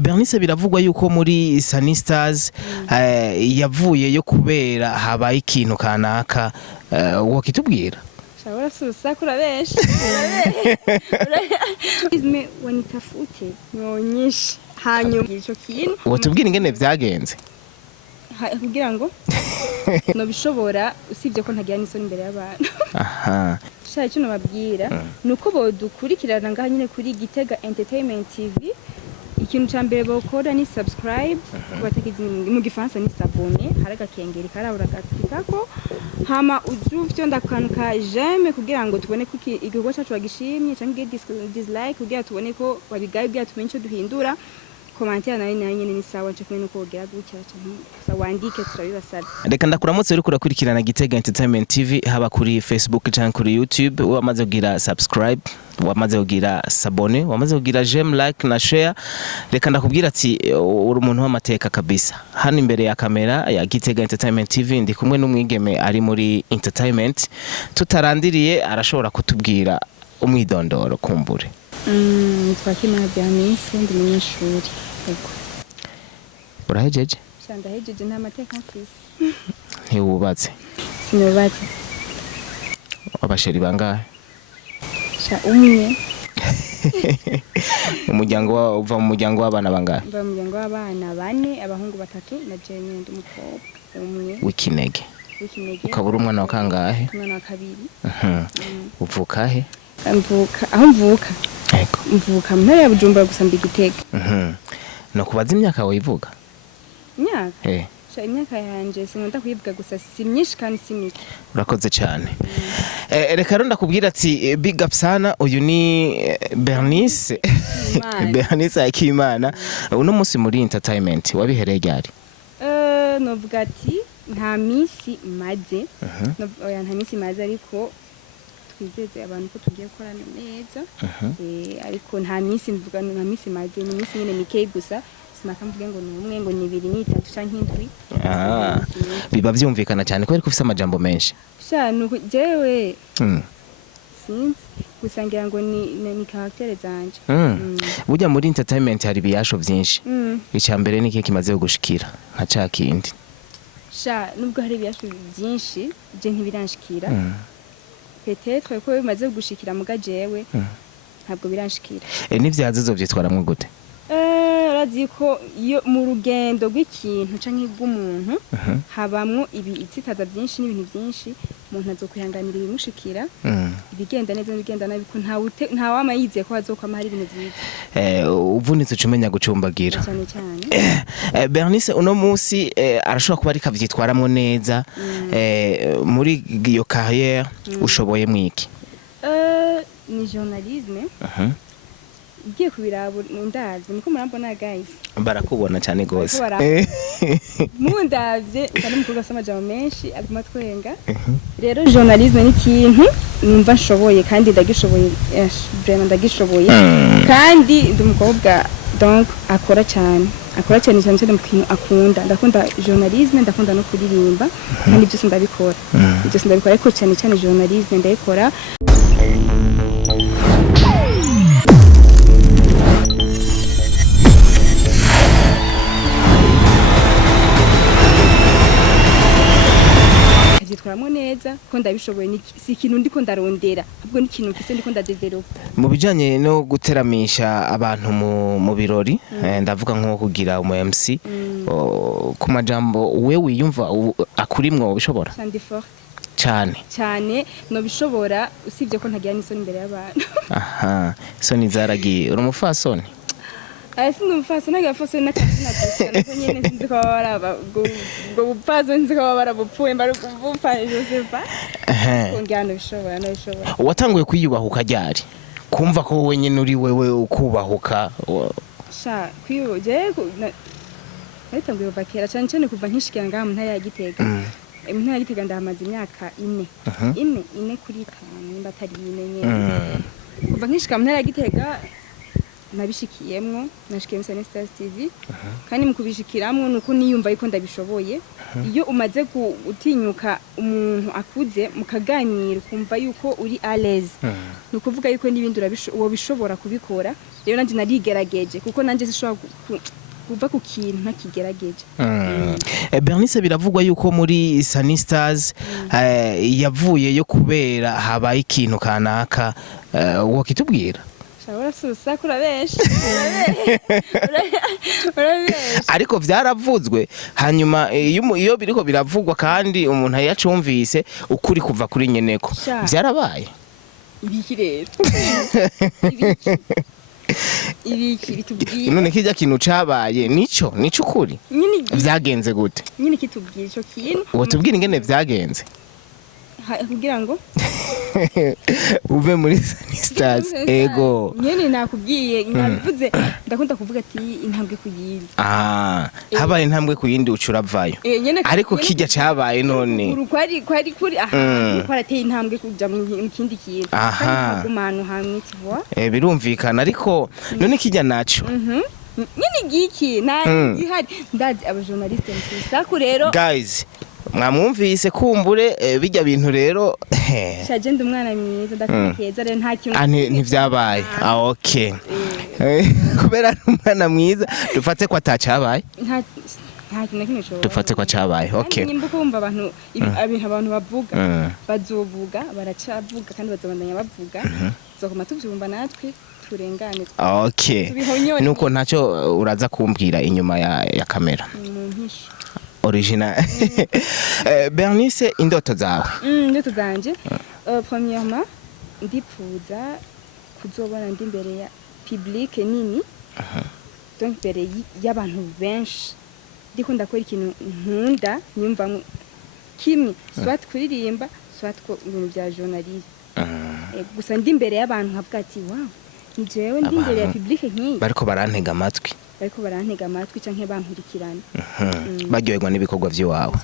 Bernice biravugwa yuko muri SaniStars yavuye yo kubera habaye ikintu kanaka wokitubwira Shawara susakura beshi izme wanitafute nyonyesha hanyuma ico kintu wotubwira ingene vyagenze kugira ngo no bishobora usibye ko ntagira n'isoni imbere y'abantu aha sha cyo nababwira nuko bodukurikirana ngaha nyine kuri GITEGA-Ent TV ikintu cyambere bokora ni subscribe batakizi mu gifaransa ni s'abonner haraga kengeri karabura gatikako hama fyonda kanka j'aime kugira ngo tubone ko igikorwa cyacu bagishimye cyangwa dislike kugira tubone ko babigaye bya tumenye cyo duhindura commentaire nayo nyine ni sawa cyo kumenya uko wogera gutya cyane wandike turabibasaba reka ndakuramutse uri kurakurikirana GITEGA-Ent TV haba kuri Facebook cyangwa kuri YouTube wamaze kugira subscribe wamaze kugira s'abonner wamaze kugira j'aime like na share reka ndakubwira ati uri umuntu w'amateka kabisa hano imbere ya kamera ya GITEGA-Ent TV ndi kumwe n'umwigeme ari muri entertainment tutarandiriye arashobora kutubwira umwidondoro kumbure twakimana Bernice ndi munyeshuri yego urahejeje ndahejeje nta mateka mfise ntiwubatse sinubatse abasheri bangahe umwe umuryango uva mu muryango w'abana bangahe mva mu muryango w'abana 4 abahungu 3 na jewe ndi umukobwa umwe w'ikinege ukabura umwana wa kangahe umwana wa kabiri uvuka he mvuka aho mvuka yego mvuka mu ntara ya Bujumbura gusa mbi Gitega no kubaza imyaka wivuga imyaka imyaka yanje sinkunda kuyivuga gusa si myinshi kandi si mike urakoze cyane reka ronda kubwira ati big up sana uyu ni Bernice Bernice akimana uno munsi muri entertainment wabihereye ryari novuga ati nta misi maze oya nta misi maze ariko twizeze abantu ko tugiye gukorana neza ariko nta misi mvuga nta misi maze ni misi nyine mike gusa sinakamvuge ngo numwe ngo ni 2 ni 3 canke 7 biba vyumvikana cyane ko ufise amajambo menshi sha nuko jewe sinzi gusangira ngo ni character zanje burya muri entertainment hari biyasho vyinshi icambere ni kimaze gushikira nka cakindi sha nubwo hari biyasho byinshi je ntibiranshikira peut-être ko bimaze gushikira muga jewe ntabwo biranshikira n'ivyazizo vyitwaramwe gute ko iyo mu rugendo rw'ikintu canke rw'umuntu habamwo ibitsitaza byinshi n'ibintu byinshi umuntu azokwihanganira ibimushikira ibigenda neza n'ibigenda nabi ko nta wama yizeye ko hazokama hari ibintu byiza uvunitse ucumenya gucumbagira cyane cyane Bernice uno munsi arashobora kuba ariko avyitwaramwo neza muri iyo carrière ushoboye mwiki ni journalisme ugiye kubiraba ndazi niko murambona guys barakubona cyane gose mundavye kandi mukuru gasama menshi aguma twenga rero journalisme ni ikintu numva nshoboye kandi ndagishoboye vraiment ndagishoboye kandi ndi umukobwa donc akora cyane cyane mu kintu akunda ndakunda journalisme ndakunda no kuririmba kandi byose ndabikora ariko cyane journalisme ndayikora twitwaramo neza ko ndabishoboye si ikintu ndiko ndarondera ahubwo ni ikintu kise ndiko ndadevelop mu bijanye no guteramisha abantu mu birori ndavuga nko kugira umu MC ku majambo wewe wiyumva akurimwo bishobora cyane no bishobora usibye ko ntagira n'isoni imbere y'abantu aha isoni zaragiye uri umufasoni sindi umufasoni n'agafaso n'akazina gusa nako nyene sinzi ko baraba ubwo bupazo sinzi ko barabupfuye mbarubupfa Josefa kongana bishobora no bishobora watanguye kwiyubahuka ryari kumva ko wowe nyene uri wewe ukubahuka sha kwiyuje natanguye bakera cyane kuva nkishikira ngaha mu ntara ya Gitega mu ntara ya Gitega ndahamaze imyaka 4 kuri 5 mbatari nyene kuva nkishika mu ntara ya Gitega nabishikiyemwo nashikiye muri SaniStars TV kandi mu kubishikiramwo nuko niyumva yuko ndabishoboye iyo umaze gutinyuka umuntu akuze mukaganira kumva yuko uri à l'aise nukuvuga yuko n'ibindi urabishobora kubikora rero nanje narigerageje kuko nanje zishobora kuva ku kintu ntakigerageje. Bernice biravugwa yuko muri SaniStars yavuye yo kubera habaye ikintu kanaka wokitubwira? Shawara susa kurabesha. Ariko vyaravuzwe hanyuma iyo biriko biravugwa kandi umuntu yacumvise ukuri kuva kuri nyeneko vyarabaye ibiki rero ibiki bitubwiye none kijya kintu cabaye nico ukuri vyagenze gute nyine kitubwiye ico kintu wotubwira ingene vyagenze kugira ngo uve muri SaniStars ego nyene nakubwiye navuze ndakunda kuvuga ati intambwe kuyindi habaye intambwe kuyindi ucuravayo ariko kijya cabaye none kwari kuri kwarateye intambwe kuja mu kindi kintu kandi kumano hamwe tivwa birumvikana ariko none kijya naco nyene giki nari ihari ndazi abajournaliste msako rero guys mwamwumvise kumbure bijya bintu rero shaje ndi umwana mwiza ndakekeza rero nta kintu ntivyabaye okay kubera umwana mwiza dufate ko atacabaye nta kintu nakimwe cyo dufate ko acabaye okay nimba kumva abantu abantu bavuga bazovuga baracavuga kandi bazobandanya bavuga zokoma tuvyumva natwe turengane okay nuko ntacyo uraza kumbwira inyuma ya kamera original. Bernice indoto zawe? Indoto zanje premièrement ndipfuza kuzobona ndi imbere ya public nini donc imbere y'abantu benshi ndiko ndakora ikintu nkunda nyumva kimwe soit kuririmba soit ko ibintu bya journalisme gusa ndi imbere y'abantu nkavuga ati wow nijewe ndi imbere ya public nkiyi bariko barantega amatwi canke bankurikirana baryoherwa n'ibikorwa by'iwawe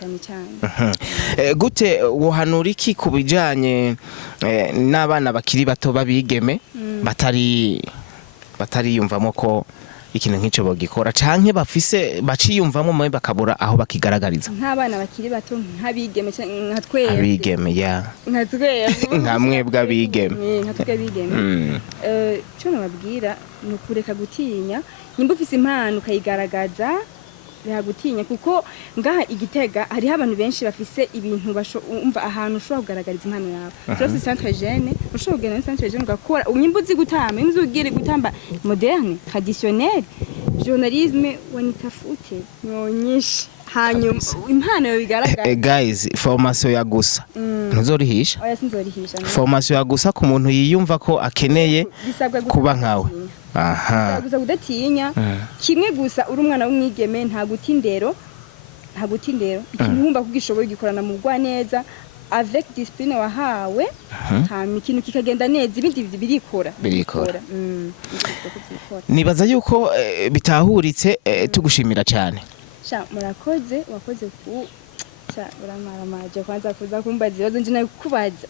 gute wohanura iki kubijanye n'abana bakiri bato babigeme batari yumvamo ko ikintu nk'ico bagikora canke baciyumvamo mwe bakabura aho bakigaragariza nk'abana bakiri bato nk'abigeme nka twebwe abigeme nka mwebwe abigeme cyo nababwira ni ukureka gutinya nimba ufise impano ukayigaragaza gutinya kuko ngaha igitega hari abantu benshi bafise ibintu umva ahantu ushobora kugaragariza impano yawe cyose centre jeune ushobora kugenda muri centre jeune ugakora nimba uzi gutamba nimba uzi gutamba moderne traditionnel journalisme wanitafute nyinshi hanyuma impano yo bigaragara guys formation ya gusa ntuzorihisha oya sinzorihisha formation ya gusa ku muntu yiyumva ko akeneye kuba nkawe gusa kudatinya kimwe gusa uri umwana w'umwigeme nta gutindero ikintu wumva kugishoboye gikorana mu bwa neza avec discipline wahawe hama ikintu kikagenda neza ibindi birikora nibaza yuko bitahuritse tugushimira cyane murakoze wakoze ku uramaramaje kwanza kuza kumbaza ibibazo nje nakubaza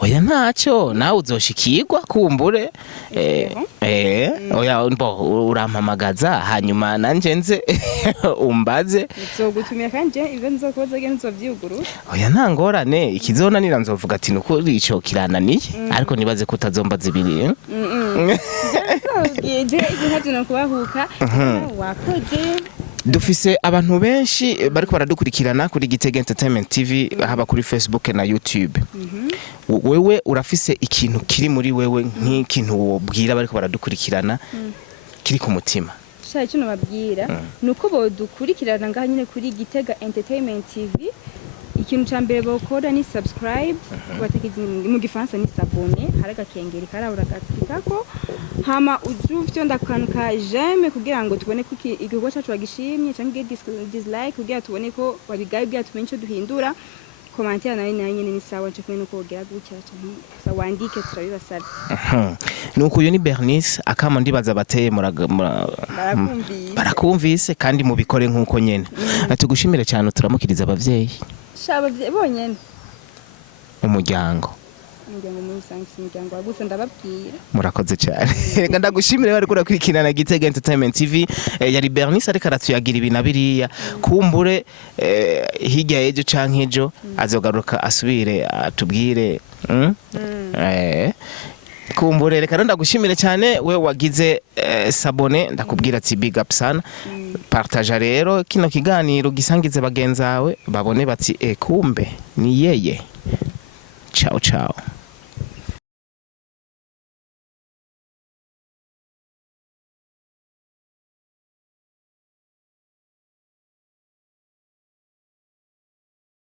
oya ntacyo nawe uzoshikirwa kumbure oya urampamagaza hanyuma nanje nze umbaze nzogutumira kanje ibyo nzokubaza gene nzovyuguru oya nta ngorane ikizonanira nzovuga ati nuko ico kirananiye ariko nibaze kutazombaza ibiri kubahuka wakoze dufise abantu benshi bariko baradukurikirana kuri GITEGA-Ent TV haba kuri Facebook na YouTube wewe urafise ikintu kiri muri wewe nk'ikintu wobwira bariko baradukurikirana kiri ku mutima cyane cyo nababwira nuko bodukurikirana ngaha nyine kuri GITEGA-Ent TV ikintu cyambere bokora ni subscribe kubatekiza mu gifaransa ni s'abonner haraga kengeri karabura gatikako hama fyonda kanka j'aime kugira ngo tubone ko igikorwa cyacu bagishimye cyangwa dislike kugira tubone ko babigaye bya tumenye cyo duhindura commentaire nayo nyine ni sawa cyo kumenya uko wogera gutya cyane gusa wandike turabibasaba nuko uyu ni Bernice akama ndibaza bateye barakumvise kandi mubikore nkuko nyene tugushimire cyane turamukiriza abavyeyi bonyene umuryango umuryango muri rusange umuryango wagutse ndababwira murakoze cyane reka ndagushimire bari Kurikirana Gitega-Ent TV yari Bernice ariko aratuyagira ibintu biriya kumbure hirya y'ejo canke ejo azogaruka asubire atubwire kumbure reka ndagushimire cyane we wagize s'abonner ndakubwira ati big up sana partage rero kino kiganiro gisangize bagenzawe babone bati kumbe ni yeye ciao ciao